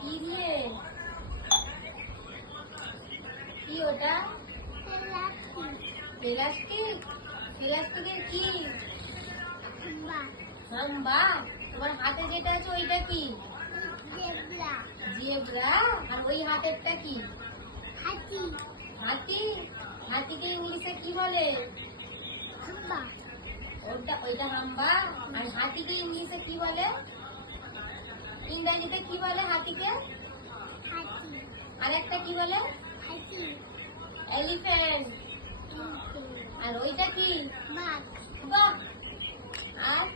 কি দিয়ে? কি ওটা? প্লাস্টিক। প্লাস্টিকের কি? হাম্বা। তোমার হাতে যেটা আছে ওইটা কি? জেব্রা। আর ওই হাতেরটা কি? হাতি। হাতি। হাতিকে ইংলিশে কি বলে? ওইটা হাম্বা। আর হাতিকে ইংলিশে কি বলে? ইংরেজিতে কি বলে হাতিকে? আর একটা কি বলে? এলিফ্যান্ট। আর ওইটা কি? বাঘ। আর